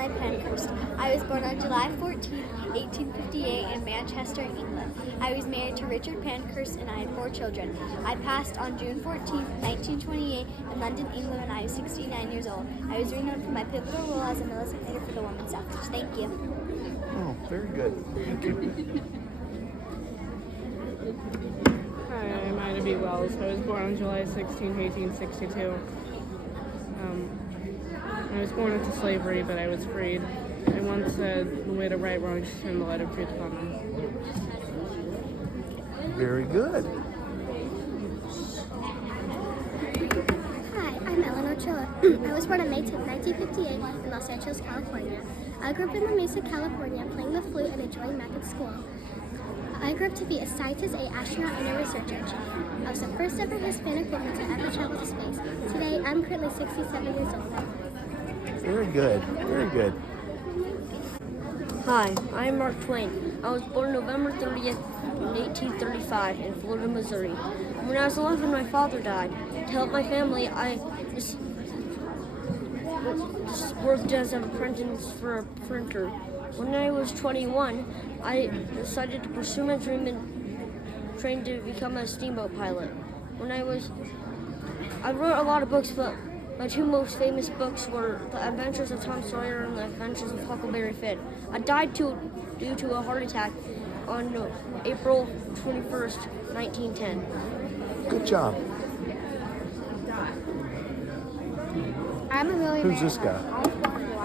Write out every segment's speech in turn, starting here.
Caroline Pankhurst. I was born on July 14, 1858 in Manchester, England. I was married to Richard Pankhurst and I had 4 children. I passed on June 14, 1928 in London, England when I was 69 years old. I was renowned for my pivotal role as a militant leader for the women's suffrage. Thank you. Oh, very good. Thank you. Hi, I'm Ida B. Wells. I was born on July 16, 1862. I was born into slavery, but I was freed. I once said the way to right wrongs is to turn the light of truth upon them. Very good. Hi, I'm Eleanor Chilla. I was born on May 10, 1958 in Los Angeles, California. I grew up in La Mesa, California, playing the flute and enjoying math at school. I grew up to be a scientist, an astronaut, and a research engineer. I was the first ever Hispanic woman to ever travel to space. Today, I'm currently 67 years old. Very good. Very good. Hi, I'm Mark Twain. I was born November 30th, 1835 in Florida, Missouri. When I was 11, my father died. To help my family, I just worked as an apprentice for a printer. When I was 21, I decided to pursue my dream and trained to become a steamboat pilot. I wrote a lot of books, but my 2 most famous books were The Adventures of Tom Sawyer and The Adventures of Huckleberry Finn. I died due to a heart attack on April 21st, 1910. Good job. I'm Amelia. Who's this guy?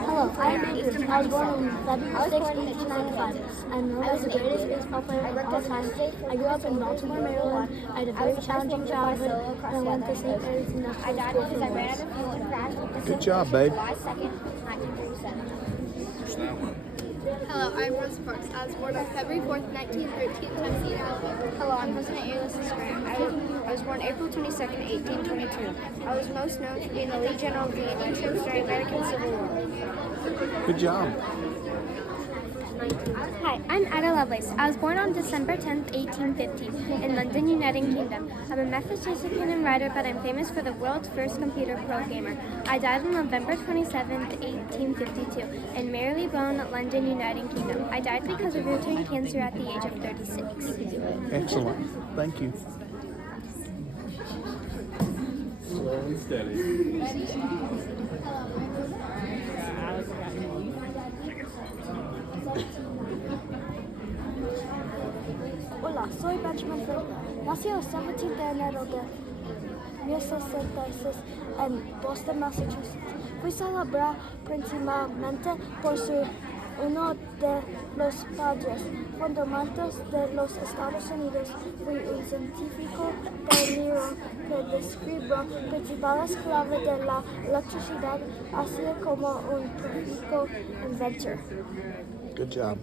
Hello, I'm Andrew. I was born on February 6, 1895. I was the greatest baseball player of all time. I grew up in Baltimore, Maryland. I had a very challenging childhood, and I went to St. Mary's Industrial School for years. Good job, babe. July 2nd, 1937. Hello, I'm Rose Brooks. I was born on February 4th, 1913 in Tuskegee, Alabama. Hello, I'm President Ulysses Grant. I was born April 22nd, 1822. I was most known for being the lead general of the Indian troops during the American Civil War. Good job. Hi, I'm Ada Lovelace. I was born on December 10, 1850 in London, United Kingdom. I'm a Massachusetts and writer, but I'm famous for the world's first computer programmer. I died on November 27, 1852 in Marylebone, London, United Kingdom. I died because of routine cancer at the age of 36. Excellent. Thank you. Slow and steady. Hola, soy Benjamin Franklin. Nací el 17 de enero de 1866 en Boston, Massachusetts. Fue celebrado principalmente por ser uno de los padres fundamentales de los Estados Unidos. Fue un científico pionero que describió principales claves de la electricidad, así como un prolífico inventor. Good job.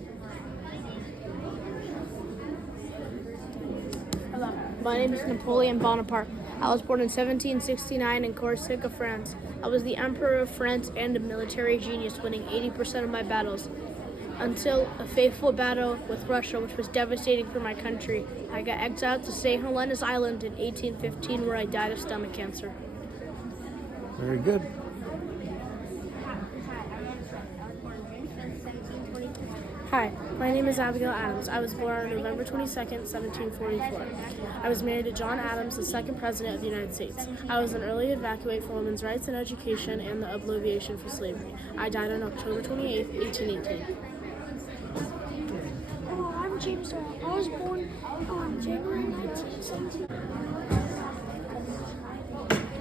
Hello, my name is Napoleon Bonaparte. I was born in 1769 in Corsica, France. I was the Emperor of France and a military genius, winning 80% of my battles. Until a fateful battle with Russia, which was devastating for my country. I got exiled to St. Helena's Island in 1815, where I died of stomach cancer. Very good. Hi, my name is Abigail Adams. I was born on November 22nd, 1744. I was married to John Adams, the second president of the United States. I was an early advocate for women's rights and education and the abolition for slavery. I died on October 28th, 1818. Hello, I'm James Earl. I was born on January 1917.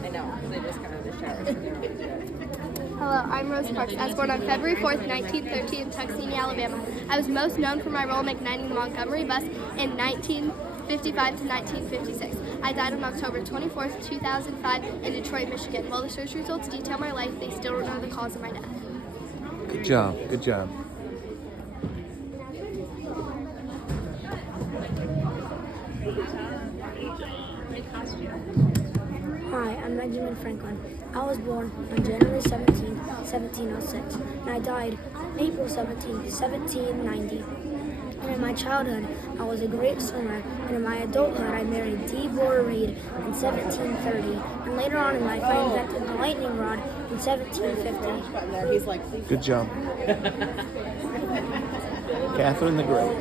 I know, they just got out of the shower. Hello, I'm Rose Parks. I was born on February 4th, 1913 in Tuskegee, Alabama. I was most known for my role in igniting the Montgomery bus in 1955 to 1956. I died on October 24th, 2005 in Detroit, Michigan. While the search results detail my life, they still don't know the cause of my death. Good job. Good job. Hi, I'm Benjamin Franklin. I was born on January 17, 1706, and I died April 17, 1790 in in my childhood, I was a great swimmer, and in my adulthood, I married Deborah Reed in 1730, and later on in life, I invented the lightning rod in 1750. He's like, Good job. Catherine the Great.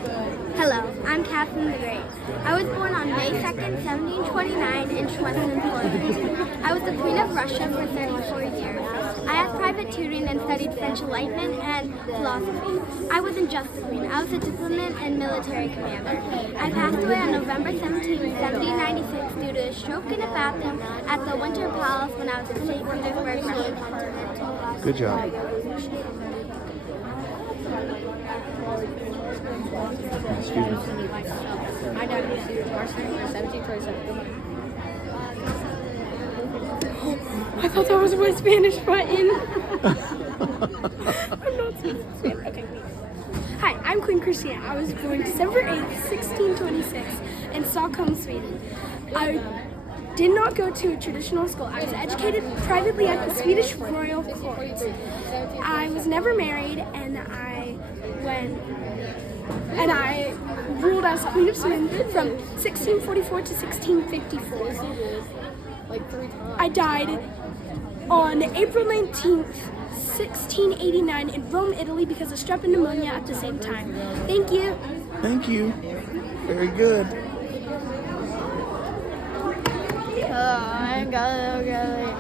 Hello, I'm Catherine the Great. I was born on May 2nd, 1729 in Schwetzen, Poland. I was the Queen of Russia for 34 years. I had private tutoring and studied French Enlightenment and philosophy. I wasn't just the Queen, I was a diplomat and military commander. I passed away on November 17, 1796 due to a stroke in a bathroom at the Winter Palace when I was in St. Petersburg, Russia. Good job. Excuse me. My dad was March 1727. I thought that was my Spanish button. I'm not Spanish. Okay. Hi, I'm Queen Christina. I was born December 8th, 1626 in Stockholm, Sweden. I did not go to a traditional school. I was educated privately at the Swedish royal court. I was never married, and I ruled as Queen of Sweden from 1644 to 1654. I died on April 19th, 1689 in Rome, Italy because of strep and pneumonia at the same time. Thank you. Thank you. Very good. Hello, I'm Galileo Galilei.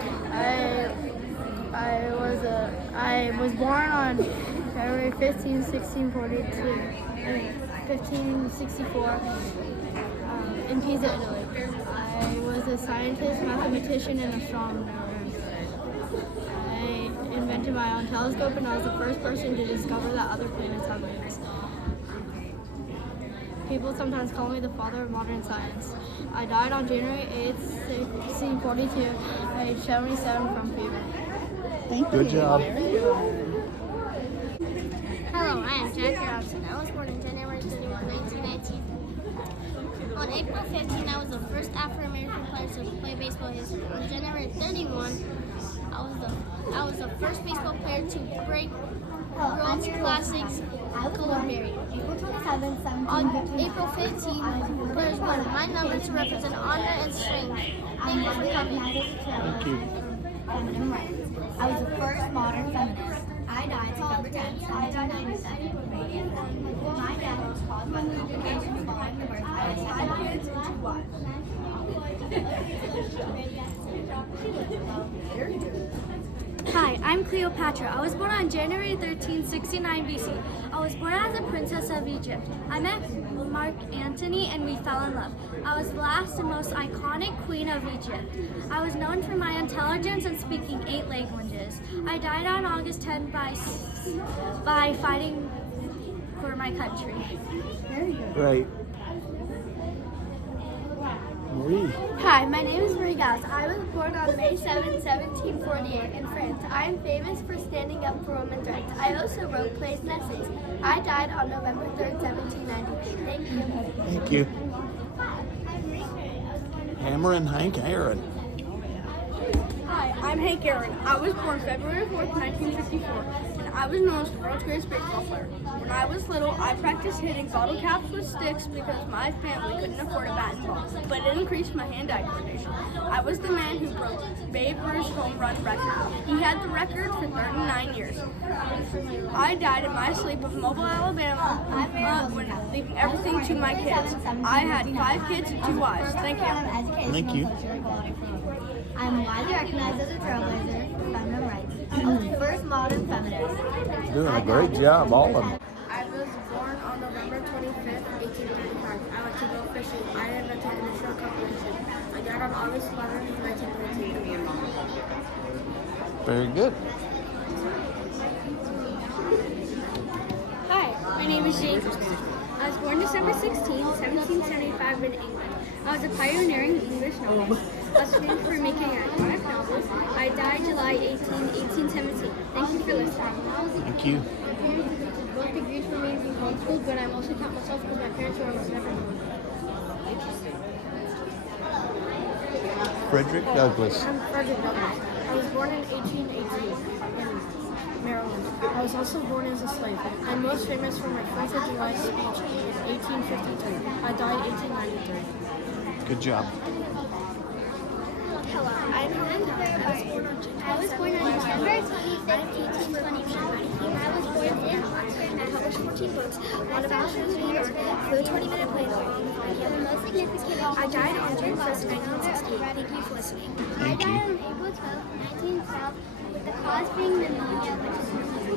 I was born on February 15, 1564 in Pisa, Italy. I was a scientist, mathematician, and astronomer. I invented my own telescope, and I was the first person to discover that other planets have moons. People sometimes call me the father of modern science. I died on January 8th, 1642, at age 77 from fever. Good job. Hello, I am Jack Robson. I was born on January 31, 1919. On April 15, I was the first Afro-American player to play baseball in history. On January 31, I was the first baseball player to break World Classics color barrier. On April 15, players won my number to represent honor and strength. Thank you for coming. Thank you. Feminine rights. I was the first modern feminist. I died September 10th, 1997. My death was caused by complications following the birth of my 5 kids and 2 wives. Hi, I'm Cleopatra. I was born on January 13, 69 BC. I was born as a princess of Egypt. I met Mark Antony and we fell in love. I was the last and most iconic queen of Egypt. I was known for my intelligence and speaking 8 languages. I died on August 10 by fighting for my country. Great. Marie. Hi, my name is Marie Gauss. I was born on May 7, 1748 in France. I am famous for standing up for women's rights. I also wrote plays and essays. I died on November 3rd, 1798. Thank you. Thank you. Hammer and Hank Aaron. Hi, I'm Hank Aaron. I was born February 4th, 1954, and I was known as the world's greatest baseball player. When I was little, I practiced hitting bottle caps with sticks because my family couldn't afford a bat and ball, but it increased my hand-eye coordination. I was the man who broke Babe Ruth's home run record. He had the record for 39 years. I died in my sleep of Mobile, Alabama, when leaving everything to my kids. I had 5 kids and 2 wives. Thank you. Thank you. I'm widely recognized as a trailblazer for feminine rights. I was the first modern feminist. Doing a great job, all of them. I was born on November 25th, 1895. I like to go fishing. I invented an initial competition. I died on August 11th, 1913. Very good. Hi, my name is Jane Christmas. I was born December 16, 1775 in England. I was a pioneering English novelist. I was famous for making iconic novels. I died July 18, 1817. Thank you for listening. Thank you. My parents took both degrees from me in homeschool, but I mostly taught myself because my parents were almost never home. Frederick Douglass. I'm Frederick Douglass. I was born in 1818 in Maryland. I was also born as a slave. I'm most famous for my 4th of July speech 1853. I died 1893. Good job. Hello, I'm Helen. I was born on December 25th, 1822. I was born in Oxford and I published 14 books. One about New York, the 20-minute playbook. The most significant. I died on June 1st, 1916. Thank you for listening. Thank I died you. on April 12th, 1912, with the cause being pneumonia, which is a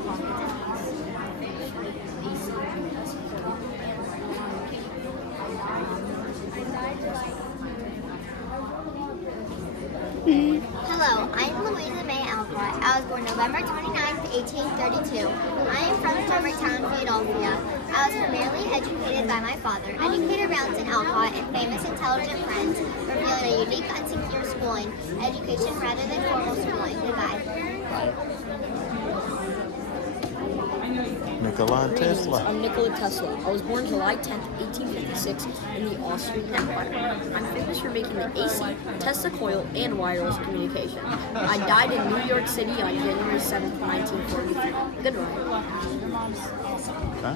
Hello, I'm Louisa May Alcott. I was born November 29th, 1832. I am from Summertown, Philadelphia. I was primarily educated by my father. Educator rounds in Alcott and famous intelligent friends revealed a unique, unsecure schooling, education rather than formal schooling. Goodbye. Nikola Tesla. I'm Nikola Tesla. I was born July 10th, 1856 in the Austrian Empire. I'm famous for making the AC, Tesla coil, and wireless communication. I died in New York City on January 7th, 1943. Goodbye. Okay.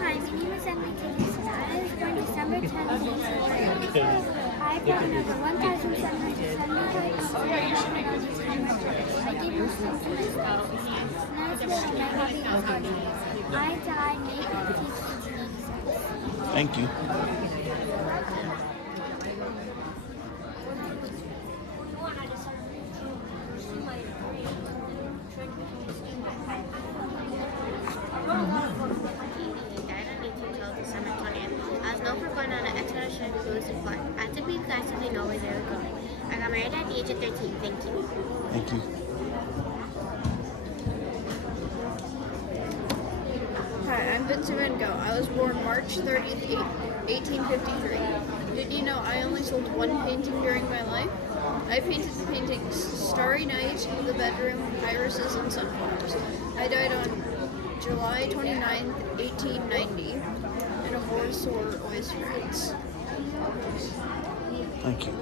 Hi, my name is Emily Dickinson. I was born December 10th, 1893. I brought number 1,770. I gave my son to my spouse. When I was little, my hobby was archery. I died May 15th, 1886. Thank you. December 20th. I was known for going on an expedition to Lewis and Clark. After being accidentally know where they were going. I got married at the age of 13. Thank you. Thank you. Hi, I'm Vincent Van Gogh. I was born March 30th, 1853. Did you know I only sold one painting during my life? I painted the paintings Starry Night, The Bedroom, Irises, and Sunflowers. I died on July 29th, 1890 in a Warsaw, France. Thank you.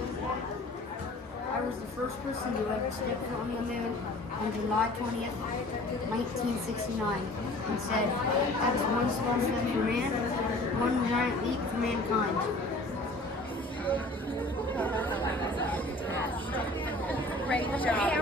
I was the first person to ever step foot on the moon on July 20th, 1969, and said, "That is one small step for man, one giant leap for mankind." Great job.